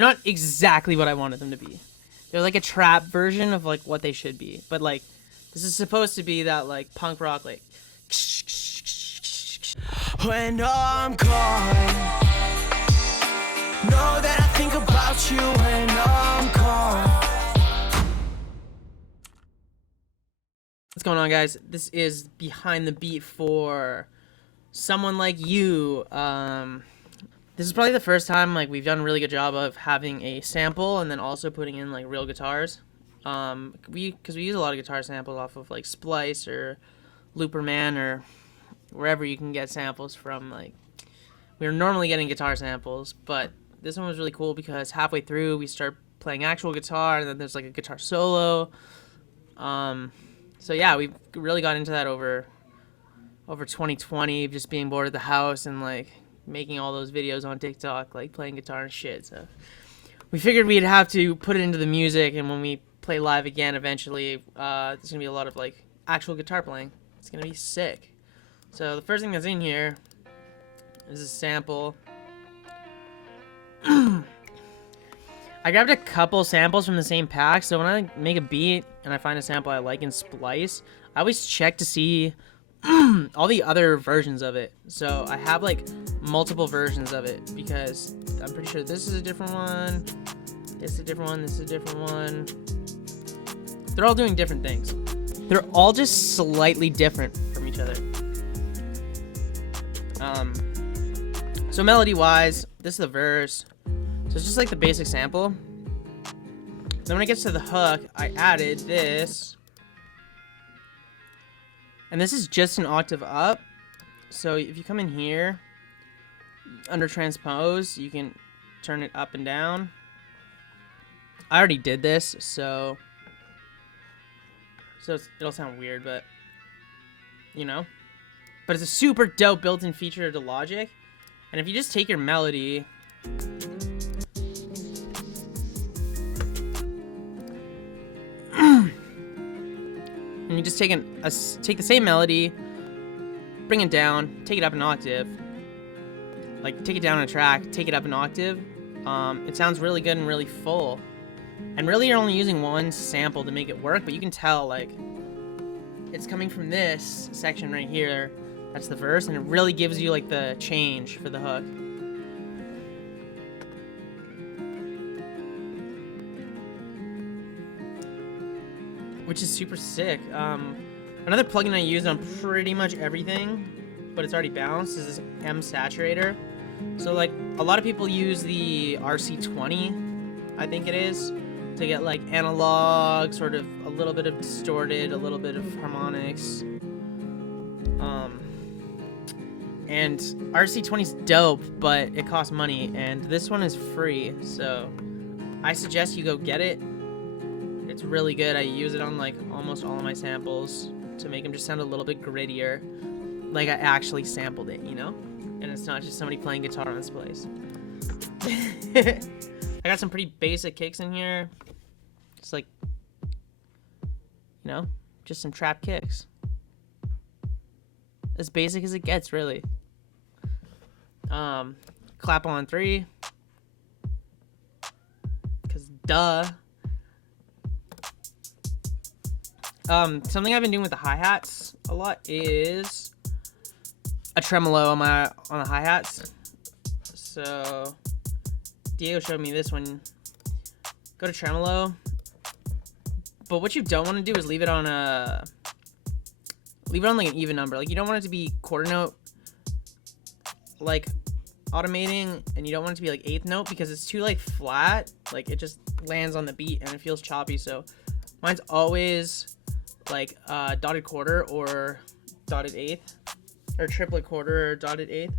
not exactly what I wanted them to be. They're like a trap version of like what they should be. But like this is supposed to be that like punk rock like when I'm gone. Know that I think about you when I'm gone. What's going on, guys? This is Behind the Beat for Someone Like You. This is probably the first time like we've done a really good job of having a sample and then also putting in like real guitars. Because we use a lot of guitar samples off of like Splice or Looperman or wherever you can get samples from. Like we're normally getting guitar samples, but this one was really cool because halfway through we start playing actual guitar and then there's like a guitar solo. So yeah, we really got into that over 2020, just being bored at the house and like making all those videos on TikTok, like playing guitar and shit. So we figured we'd have to put it into the music, and when we play live again eventually, there's gonna be a lot of like actual guitar playing. It's gonna be sick. So the first thing that's in here is a sample. I grabbed a couple samples from the same pack, so when I make a beat and I find a sample I like in Splice, I always check to see all the other versions of it. So I have like multiple versions of it because I'm pretty sure this is a different one, this is a different one, this is a different one. They're all doing different things. They're all just slightly different from each other. So melody-wise, this is the verse. So it's just like the basic sample. Then when it gets to the hook, I added this. And this is just an octave up. So if you come in here, under transpose, you can turn it up and down. I already did this, so it'll sound weird, but you know. But it's a super dope built-in feature to Logic. And if you just take your melody and you just take the same melody, bring it down, take it up an octave, like take it down a track, take it up an octave, it sounds really good and really full. And really you're only using one sample to make it work, but you can tell like it's coming from this section right here. That's the verse, and it really gives you like the change for the hook. Which is super sick. Another plugin I use on pretty much everything, but it's already balanced, is this Saturator. So like a lot of people use the RC20, I think it is, to get like analog, sort of a little bit of distorted, a little bit of harmonics. And RC20's dope, but it costs money, and this one is free, so I suggest you go get it. It's really good. I use it on like almost all of my samples to make them just sound a little bit grittier, like I actually sampled it, you know? And it's not just somebody playing guitar on this place. I got some pretty basic kicks in here. Just like, you know, just some trap kicks. As basic as it gets, really. Clap on 3. Cause duh. Something I've been doing with the hi-hats a lot is a tremolo on the hi-hats. So Diego showed me this one. Go to tremolo. But what you don't want to do is leave it on like an even number. Like you don't want it to be quarter note like automating, and you don't want it to be like eighth note because it's too like flat. Like it just lands on the beat and it feels choppy. So mine's always like dotted quarter or dotted eighth, or triplet quarter or dotted eighth,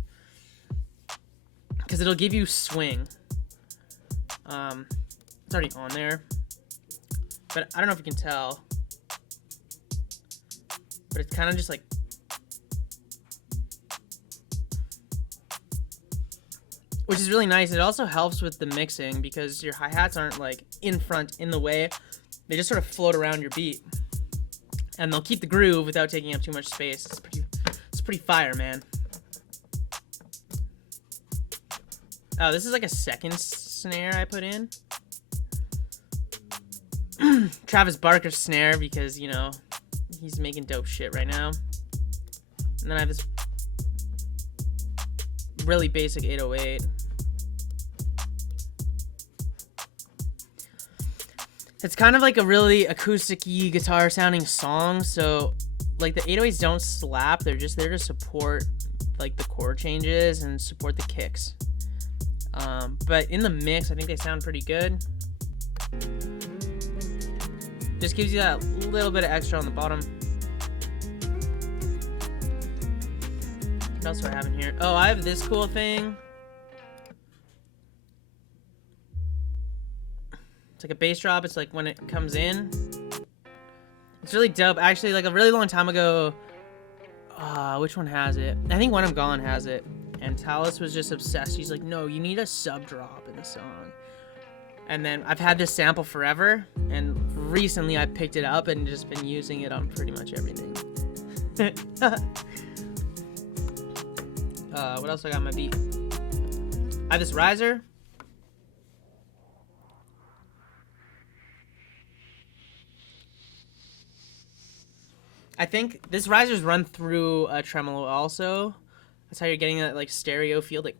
because it'll give you swing. It's already on there, but I don't know if you can tell, but it's kind of just like, which is really nice. It also helps with the mixing because your hi-hats aren't like in front in the way. They just sort of float around your beat, and they'll keep the groove without taking up too much space. It's pretty fire, man. Oh, this is like a second snare I put in. Travis Barker's snare, because, you know, he's making dope shit right now. And then I have this really basic 808. It's kind of like a really acoustic-y guitar sounding song, so like the 808s don't slap, they're just there to support like the chord changes and support the kicks. But in the mix, I think they sound pretty good. Just gives you that little bit of extra on the bottom. What else do I have in here? Oh, I have this cool thing. It's like a bass drop. It's like when it comes in. It's really dope. Actually, like a really long time ago, which one has it? I think When I'm Gone has it. And Talus was just obsessed. He's like, no, you need a sub drop in the song. And then I've had this sample forever, and recently I picked it up and just been using it on pretty much everything. What else I got on my beat? I have this riser. I think this riser's run through a tremolo also. That's how you're getting that like stereo feel, like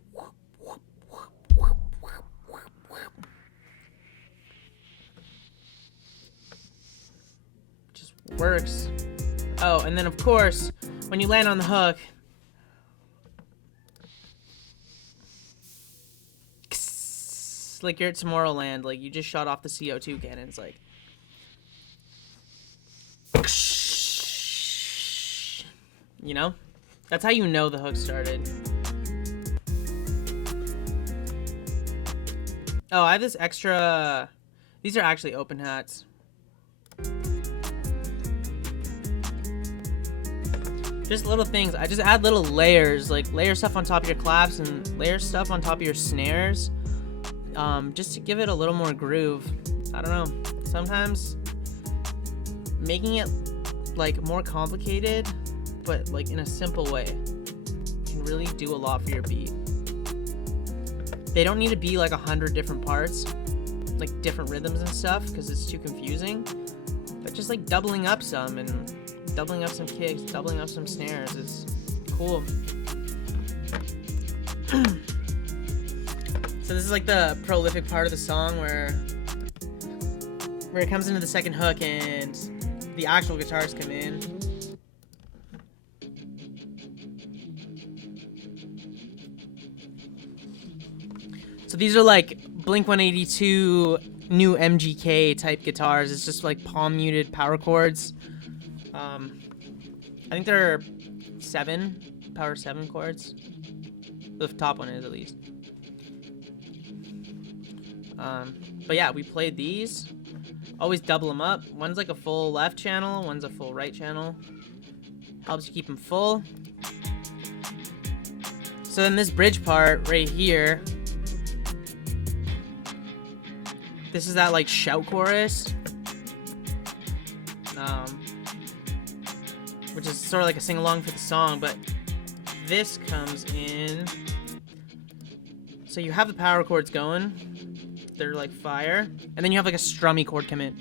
just works. Oh, and then of course, when you land on the hook, like you're at Tomorrowland, like you just shot off the CO2 cannons, like. You know? That's how you know the hook started. Oh, I have this extra... These are actually open hats. Just little things. I just add little layers. Like, layer stuff on top of your claps and layer stuff on top of your snares. Just to give it a little more groove. I don't know. Sometimes making it, like, more complicated, but like in a simple way, can really do a lot for your beat. They don't need to be like 100 different parts, like different rhythms and stuff, because it's too confusing. But just like doubling up some and doubling up some kicks, doubling up some snares is cool. So this is like the prolific part of the song where it comes into the second hook and the actual guitars come in. So these are like Blink-182 new MGK type guitars. It's just like palm muted power chords. I think there are power 7 chords. The top one is at least. But yeah, we played these. Always double them up. One's like a full left channel, one's a full right channel. Helps you keep them full. So then this bridge part right here, this is that like shout chorus, which is sort of like a sing-along for the song, but this comes in. So you have the power chords going, they're like fire, and then you have like a strummy chord come in.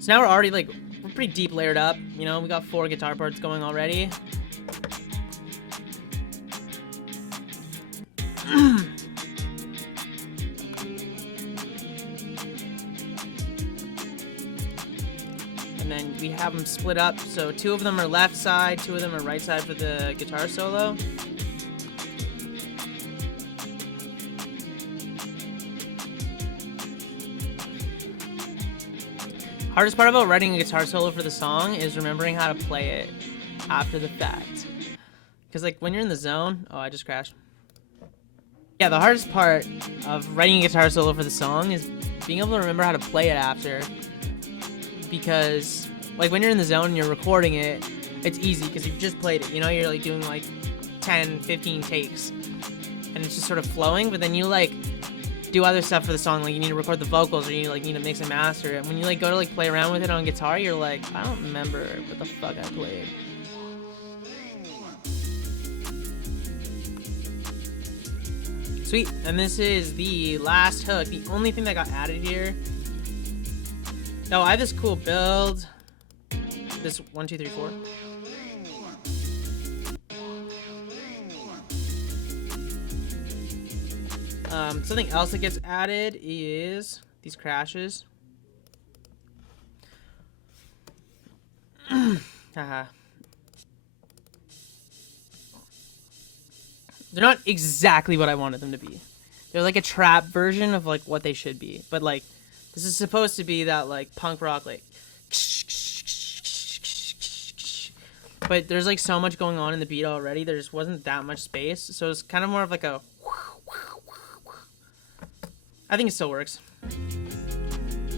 So now we're already like, we're pretty deep layered up, you know, we got 4 guitar parts going already. And then we have them split up, so 2 of them are left side, 2 of them are right side for the guitar solo. Hardest part about writing a guitar solo for the song is remembering how to play it after the fact. Because like when you're in the zone, oh, I just crashed. Yeah, the hardest part of writing a guitar solo for the song is being able to remember how to play it after. Because like when you're in the zone and you're recording it, it's easy because you've just played it. You know, you're like doing like 10, 15 takes and it's just sort of flowing, but then you like do other stuff for the song, like you need to record the vocals or you like need to mix and master it. When you like go to like play around with it on guitar, you're like, I don't remember what the fuck I played. Sweet, and this is the last hook. The only thing that got added here. Oh, I have this cool build. This 1, 2, 3, 4. Something else that gets added is these crashes. Haha. They're not exactly what I wanted them to be. They're like a trap version of like what they should be. But like, this is supposed to be that like punk rock like. But there's like so much going on in the beat already. There just wasn't that much space. So it's kind of more of like a. I think it still works.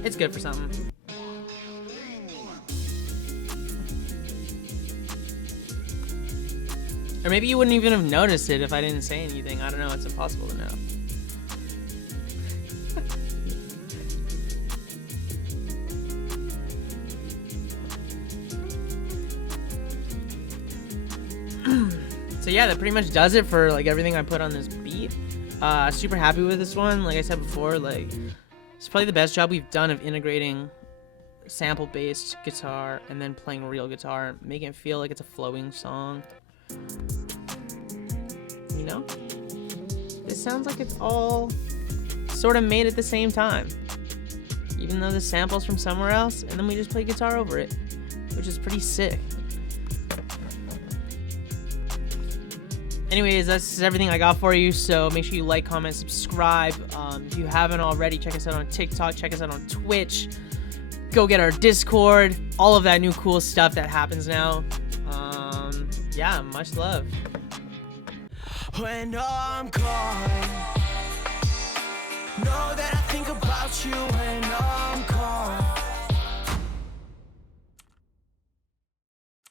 It's good for something. Or maybe you wouldn't even have noticed it if I didn't say anything. I don't know. It's impossible to know. So yeah, that pretty much does it for like everything I put on this beat. Super happy with this one. Like I said before, like it's probably the best job we've done of integrating sample-based guitar and then playing real guitar, making it feel like it's a flowing song. You know? It sounds like it's all sort of made at the same time. Even though the sample's from somewhere else, and then we just play guitar over it, which is pretty sick. Anyways, that's everything I got for you, so make sure you like, comment, subscribe. If you haven't already, check us out on TikTok, check us out on Twitch. Go get our Discord, all of that new cool stuff that happens now. Yeah, much love. When I'm caught